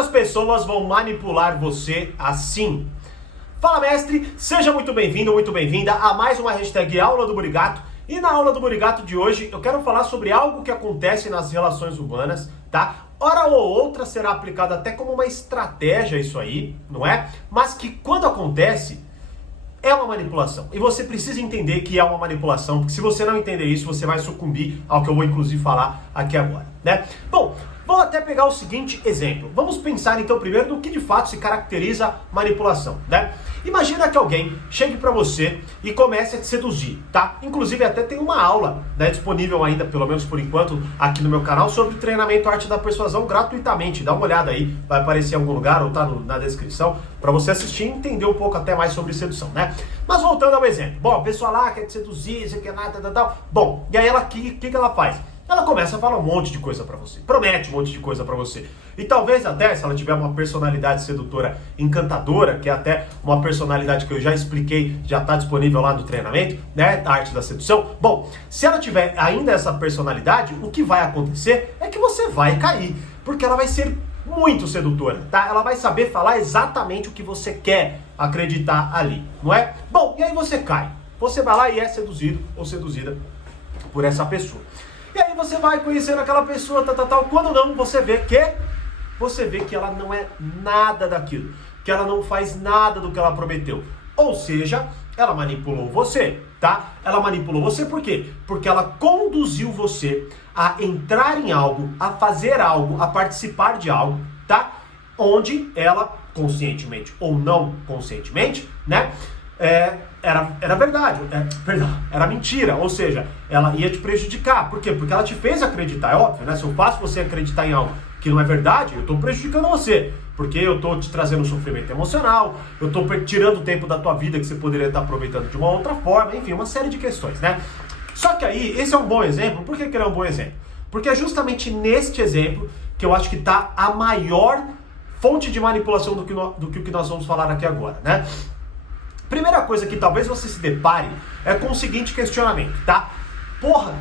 Muitas pessoas vão manipular você assim. Fala, mestre, seja muito bem-vindo, muito bem-vinda a mais uma hashtag Aula do Burigato. E na aula do Burigato de hoje eu quero falar sobre algo que acontece nas relações humanas, tá? Hora ou outra será aplicado até como uma estratégia isso aí, não é? Mas que quando acontece é uma manipulação. E você precisa entender que é uma manipulação, porque se você não entender isso, você vai sucumbir ao que eu vou inclusive falar aqui agora, né? Bom, vou até pegar o seguinte exemplo. Vamos pensar então primeiro no que de fato se caracteriza manipulação, né? Imagina que alguém chegue pra você e comece a te seduzir, tá? Inclusive até tem uma aula, né, disponível ainda, pelo menos por enquanto, aqui no meu canal, sobre treinamento Arte da Persuasão gratuitamente. Dá uma olhada aí, vai aparecer em algum lugar ou tá na descrição, pra você assistir e entender um pouco até mais sobre sedução, né? Mas voltando ao exemplo. Bom, a pessoa lá quer te seduzir, você quer nada, tal. Bom, e aí ela, o que ela faz? Ela começa a falar um monte de coisa pra você, promete um monte de coisa pra você. E talvez até, se ela tiver uma personalidade sedutora encantadora, que é até uma personalidade que eu já expliquei, já tá disponível lá no treinamento, né, a Arte da Sedução. Bom, se ela tiver ainda essa personalidade, o que vai acontecer é que você vai cair, porque ela vai ser muito sedutora, tá? Ela vai saber falar exatamente o que você quer acreditar ali, não é? Bom, e aí você cai. Você vai lá e é seduzido ou seduzida por essa pessoa. E aí você vai conhecendo aquela pessoa, tal. Quando não, você vê que ela não é nada daquilo, que ela não faz nada do que ela prometeu. Ou seja, ela manipulou você, tá? Ela manipulou você por quê? Porque ela conduziu você a entrar em algo, a fazer algo, a participar de algo, tá? Onde ela, conscientemente ou não conscientemente, né? Era verdade, era mentira, ou seja, ela ia te prejudicar. Por quê? Porque ela te fez acreditar, é óbvio, né? Se eu faço você acreditar em algo que não é verdade, eu estou prejudicando você, porque eu estou te trazendo sofrimento emocional, eu estou tirando o tempo da tua vida que você poderia estar aproveitando de uma outra forma, enfim, uma série de questões, né? Só que aí, esse é um bom exemplo. Por que ele é um bom exemplo? Porque é justamente neste exemplo que eu acho que está a maior fonte de manipulação do que nós vamos falar aqui agora, né? Primeira coisa que talvez você se depare é com o seguinte questionamento, tá? Porra,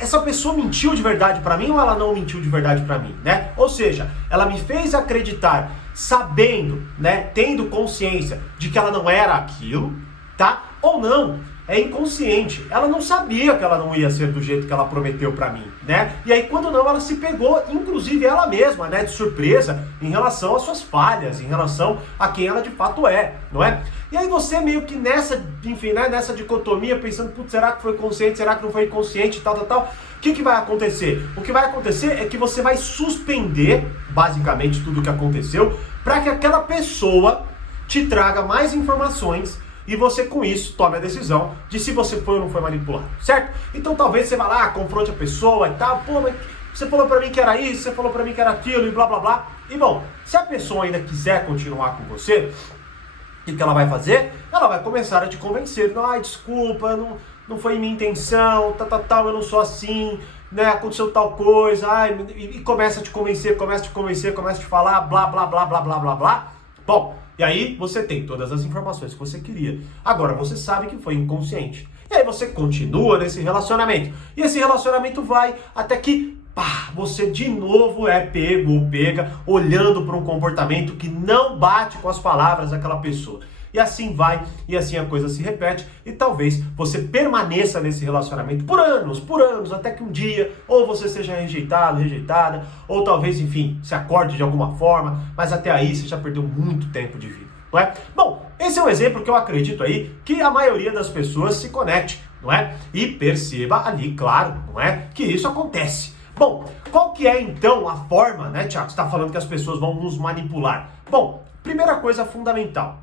essa pessoa mentiu de verdade pra mim ou ela não mentiu de verdade pra mim, né? Ou seja, ela me fez acreditar sabendo, né, tendo consciência de que ela não era aquilo, tá? Ou não, é inconsciente. Ela não sabia que ela não ia ser do jeito que ela prometeu pra mim, né? E aí quando não, ela se pegou, inclusive ela mesma, né, de surpresa em relação às suas falhas, em relação a quem ela de fato é, não é? E aí você meio que nessa, enfim, né, nessa dicotomia, pensando, putz, será que foi consciente, será que não foi inconsciente, tal. O que vai acontecer? O que vai acontecer é que você vai suspender, basicamente, tudo o que aconteceu, para que aquela pessoa te traga mais informações e você, com isso, tome a decisão de se você foi ou não foi manipulado, certo? Então talvez você vá lá, confronte a pessoa e tal, pô, mas você falou pra mim que era isso, você falou pra mim que era aquilo e blá blá blá. E bom, se a pessoa ainda quiser continuar com você, o que ela vai fazer? Ela vai começar a te convencer. Ai, desculpa, não foi minha intenção, tal, eu não sou assim, né, aconteceu tal coisa, ai, e começa a te convencer, começa a te falar, blá, blá, blá, blá, blá, blá, blá. Bom, e aí você tem todas as informações que você queria. Agora você sabe que foi inconsciente. E aí você continua nesse relacionamento. E esse relacionamento vai até que você de novo é pego ou pega olhando para um comportamento que não bate com as palavras daquela pessoa. E assim vai, e assim a coisa se repete, e talvez você permaneça nesse relacionamento por anos, até que um dia, ou você seja rejeitado, rejeitada, ou talvez, enfim, se acorde de alguma forma, mas até aí você já perdeu muito tempo de vida, não é? Bom, esse é um exemplo que eu acredito aí que a maioria das pessoas se conecte, não é? E perceba ali, claro, não é? Que isso acontece. Bom, qual que é então a forma, né, Thiago? Você está falando que as pessoas vão nos manipular. Bom, primeira coisa fundamental.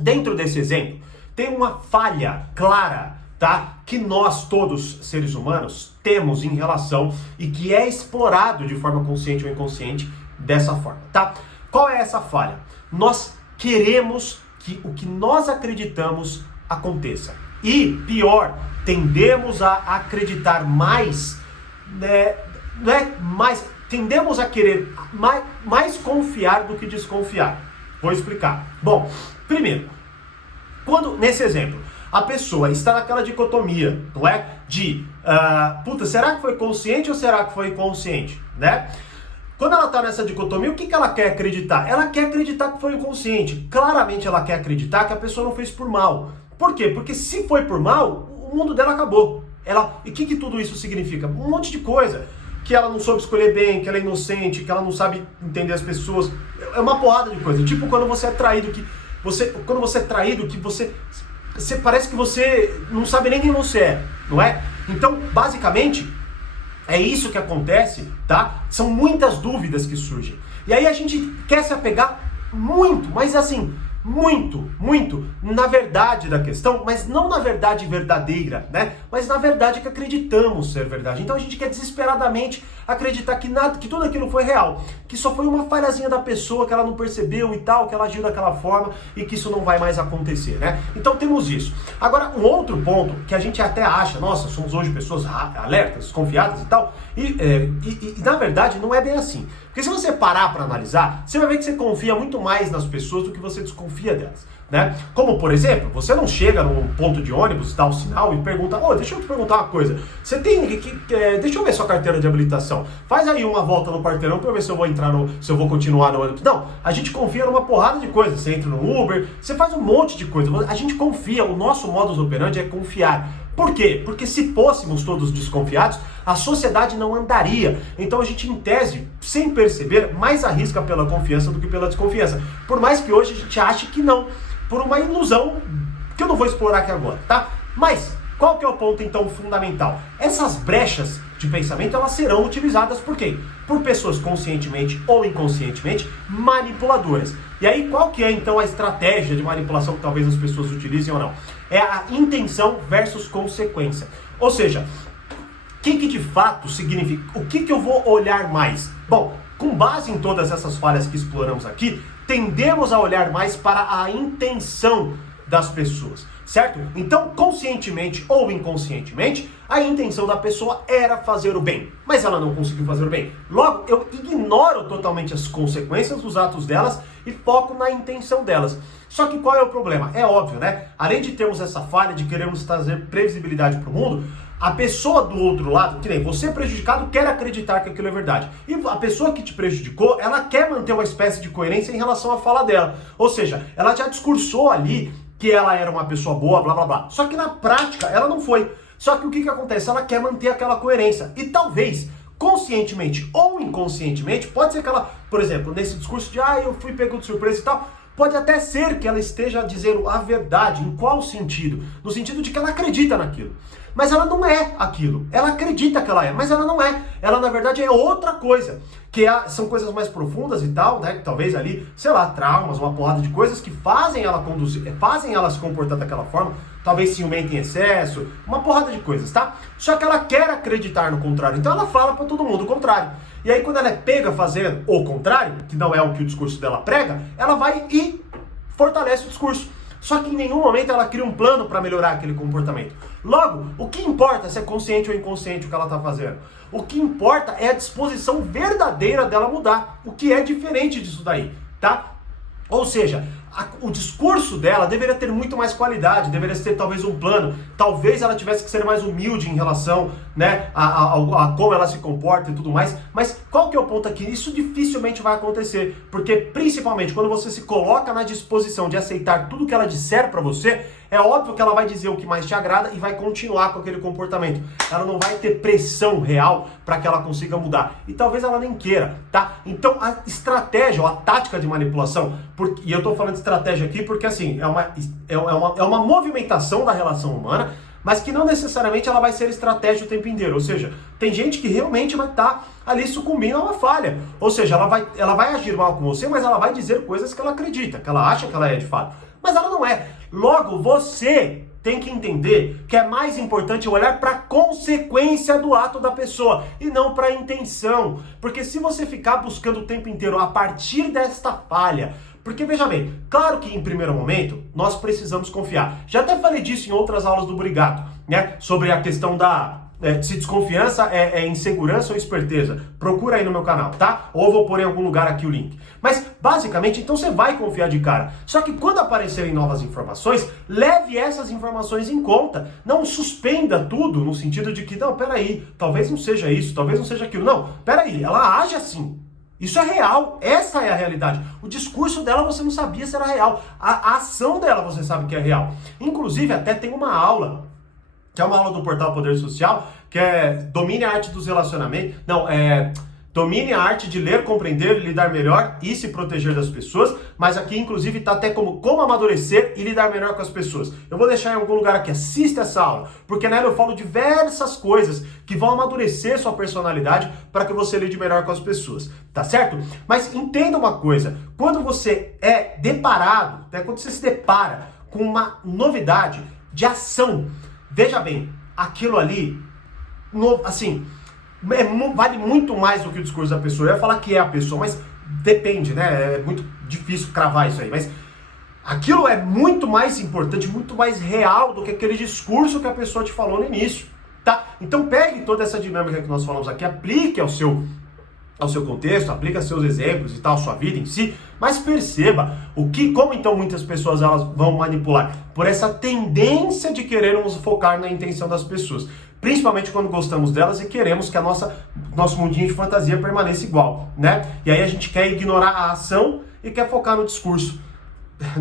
Dentro desse exemplo, tem uma falha clara, tá? Que nós, todos seres humanos, temos em relação e que é explorado de forma consciente ou inconsciente dessa forma, tá? Qual é essa falha? Nós queremos que o que nós acreditamos aconteça. E, pior, tendemos a acreditar mais, né? Tendemos a querer mais confiar do que desconfiar. Vou explicar. Bom, primeiro, quando, nesse exemplo, a pessoa está naquela dicotomia, não é? De, será que foi consciente ou será que foi inconsciente, né? quando ela tá nessa dicotomia, o que ela quer acreditar? Ela quer acreditar que foi inconsciente. Claramente ela quer acreditar que a pessoa não fez por mal. Por quê? Porque se foi por mal, o mundo dela acabou. E o que tudo isso significa? Um monte de coisa. Que ela não soube escolher bem, que ela é inocente, que ela não sabe entender as pessoas. É uma porrada de coisa. Tipo quando você é traído, você parece que você não sabe nem quem você é, não é? Então, basicamente, é isso que acontece, tá? São muitas dúvidas que surgem. E aí a gente quer se apegar muito, mas assim, muito na verdade da questão, mas não na verdade verdadeira, né? Mas na verdade que acreditamos ser verdade. Então a gente quer desesperadamente acreditar que tudo aquilo foi real, que só foi uma falhazinha da pessoa que ela não percebeu e tal, que ela agiu daquela forma e que isso não vai mais acontecer, né? Então temos isso. Agora, um outro ponto que a gente até acha, nossa, somos hoje pessoas alertas, desconfiadas e tal, e na verdade não é bem assim. Porque se você parar para analisar, você vai ver que você confia muito mais nas pessoas do que você desconfia delas, né? Como, por exemplo, você não chega num ponto de ônibus, dá o sinal e pergunta, deixa eu te perguntar uma coisa, você tem, deixa eu ver sua carteira de habilitação, faz aí uma volta no quarteirão para ver se eu vou continuar no ônibus. Não, a gente confia numa porrada de coisas, você entra no Uber, você faz um monte de coisa, a gente confia, o nosso modus operandi é confiar. Por quê? Porque se fôssemos todos desconfiados, a sociedade não andaria. Então a gente, em tese, sem perceber, mais arrisca pela confiança do que pela desconfiança. Por mais que hoje a gente ache que não, por uma ilusão que eu não vou explorar aqui agora, tá? Mas qual que é o ponto, então, fundamental? Essas brechas de pensamento, elas serão utilizadas por quem? Por pessoas conscientemente ou inconscientemente manipuladoras. E aí, qual que é, então, a estratégia de manipulação que talvez as pessoas utilizem ou não? É a intenção versus consequência. Ou seja, o que de fato significa? O que eu vou olhar mais? Bom, com base em todas essas falhas que exploramos aqui, tendemos a olhar mais para a intenção das pessoas, certo? Então, conscientemente ou inconscientemente, a intenção da pessoa era fazer o bem, mas ela não conseguiu fazer o bem. Logo, eu ignoro totalmente as consequências dos atos delas e foco na intenção delas. Só que qual é o problema? É óbvio, né? Além de termos essa falha de querermos trazer previsibilidade para o mundo, a pessoa do outro lado, que nem você prejudicado, quer acreditar que aquilo é verdade. E a pessoa que te prejudicou, ela quer manter uma espécie de coerência em relação à fala dela. Ou seja, ela já discursou ali que ela era uma pessoa boa, blá blá blá. Só que na prática ela não foi. Só que o que acontece? Ela quer manter aquela coerência. E talvez, conscientemente ou inconscientemente, pode ser que ela, por exemplo, nesse discurso de eu fui pego de surpresa e tal, pode até ser que ela esteja dizendo a verdade. Em qual sentido? No sentido de que ela acredita naquilo. Mas ela não é aquilo. Ela acredita que ela é, mas ela não é. Ela, na verdade, é outra coisa. São coisas mais profundas e tal, né? Talvez ali, sei lá, traumas, uma porrada de coisas que fazem ela se comportar daquela forma. Talvez ciumento em excesso, uma porrada de coisas, tá? Só que ela quer acreditar no contrário. Então ela fala pra todo mundo o contrário. E aí quando ela é pega fazendo o contrário, que não é o que o discurso dela prega, ela vai e fortalece o discurso. Só que em nenhum momento ela cria um plano para melhorar aquele comportamento. Logo, o que importa se é consciente ou inconsciente o que ela está fazendo? O que importa é a disposição verdadeira dela mudar, o que é diferente disso daí, tá? Ou seja, o discurso dela deveria ter muito mais qualidade, deveria ter talvez um plano, talvez ela tivesse que ser mais humilde em relação, né, a como ela se comporta e tudo mais, mas qual que é o ponto aqui? Isso dificilmente vai acontecer, porque principalmente quando você se coloca na disposição de aceitar tudo que ela disser pra você, é óbvio que ela vai dizer o que mais te agrada e vai continuar com aquele comportamento. Ela não vai ter pressão real para que ela consiga mudar. E talvez ela nem queira, tá? Então a estratégia ou a tática de manipulação, e eu tô falando de estratégia aqui porque assim, é uma movimentação da relação humana, mas que não necessariamente ela vai ser estratégia o tempo inteiro. Ou seja, tem gente que realmente vai estar ali sucumbindo a uma falha. Ou seja, ela vai agir mal com você, mas ela vai dizer coisas que ela acredita, que ela acha que ela é de fato. Mas ela não é. Logo, você tem que entender que é mais importante olhar para a consequência do ato da pessoa e não para a intenção. Porque se você ficar buscando o tempo inteiro a partir desta falha, porque veja bem, claro que em primeiro momento nós precisamos confiar. Já até falei disso em outras aulas do Brigato, né? Sobre a questão se desconfiança é insegurança ou esperteza. Procura aí no meu canal, tá? Ou vou pôr em algum lugar aqui o link. Mas, basicamente, então você vai confiar de cara. Só que quando aparecerem novas informações, leve essas informações em conta. Não suspenda tudo no sentido de que, não, peraí, talvez não seja isso, talvez não seja aquilo. Não, peraí, ela age assim. Isso é real, essa é a realidade. O discurso dela você não sabia se era real, a ação dela você sabe que é real. Inclusive até tem uma aula, que é uma aula do Portal Poder Social, que é Domine a Arte dos Relacionamentos, Domine a arte de ler, compreender, lidar melhor e se proteger das pessoas, mas aqui inclusive está até como amadurecer e lidar melhor com as pessoas. Eu vou deixar em algum lugar aqui, assista essa aula, porque nela eu falo diversas coisas que vão amadurecer sua personalidade para que você lide melhor com as pessoas, tá certo? Mas entenda uma coisa, quando você é deparado, né, quando você se depara com uma novidade de ação, veja bem, aquilo ali, vale muito mais do que o discurso da pessoa. Eu ia falar que é a pessoa, mas depende, né? É muito difícil cravar isso aí. Mas aquilo é muito mais importante, muito mais real do que aquele discurso que a pessoa te falou no início, tá? Então pegue toda essa dinâmica que nós falamos aqui, aplique ao seu contexto, aplique seus exemplos e tal, sua vida em si, mas perceba como então muitas pessoas elas vão manipular por essa tendência de querermos focar na intenção das pessoas. Principalmente quando gostamos delas e queremos que nosso mundinho de fantasia permaneça igual, né? E aí a gente quer ignorar a ação e quer focar no discurso.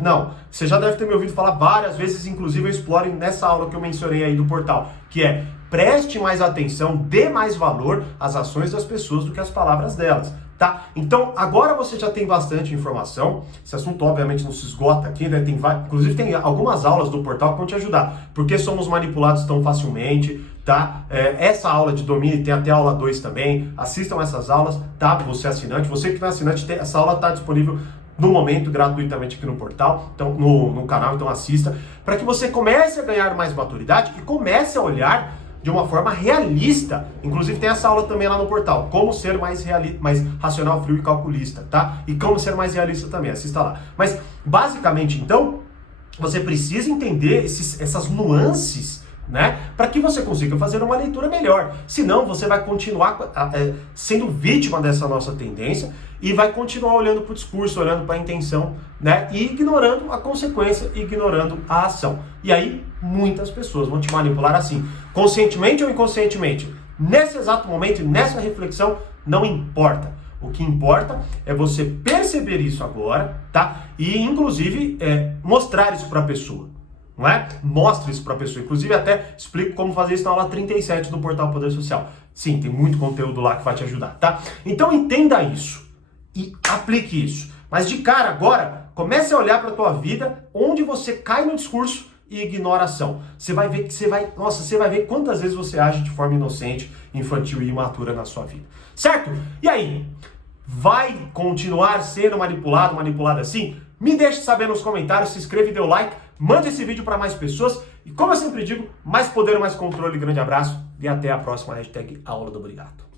Não, você já deve ter me ouvido falar várias vezes, inclusive eu exploro nessa aula que eu mencionei aí do portal, que é preste mais atenção, dê mais valor às ações das pessoas do que às palavras delas, tá? Então, agora você já tem bastante informação, esse assunto obviamente não se esgota aqui, né? Inclusive tem algumas aulas do portal que vão te ajudar, porque somos manipulados tão facilmente, tá? Essa aula de domínio tem até a aula 2 também, assistam essas aulas, tá? Você é assinante, você que não é assinante, essa aula está disponível no momento, gratuitamente aqui no portal, então, no canal, então assista, para que você comece a ganhar mais maturidade e comece a olhar de uma forma realista. Inclusive tem essa aula também lá no portal, como ser mais racional, frio e calculista, tá? E como ser mais realista também, assista lá. Mas, basicamente, então, você precisa entender essas nuances, né? Para que você consiga fazer uma leitura melhor. Senão, você vai continuar sendo vítima dessa nossa tendência e vai continuar olhando para o discurso, olhando para a intenção, né? E ignorando a consequência, ignorando a ação. E aí, muitas pessoas vão te manipular assim, conscientemente ou inconscientemente. Nesse exato momento, nessa reflexão, não importa. O que importa é você perceber isso agora, tá? E, inclusive, mostrar isso para a pessoa. Não é? Mostre isso para a pessoa. Inclusive, até explico como fazer isso na aula 37 do Portal Poder Social. Sim, tem muito conteúdo lá que vai te ajudar, tá? Então, entenda isso e aplique isso. Mas, de cara, agora, comece a olhar para a tua vida onde você cai no discurso e ignora a ação. Você vai ver você vai ver quantas vezes você age de forma inocente, infantil e imatura na sua vida. Certo? E aí? Vai continuar sendo manipulado assim? Me deixe saber nos comentários, se inscreva e dê o like, mande esse vídeo para mais pessoas e, como eu sempre digo, mais poder, mais controle. Grande abraço e até a próxima hashtag Aula do Brigato.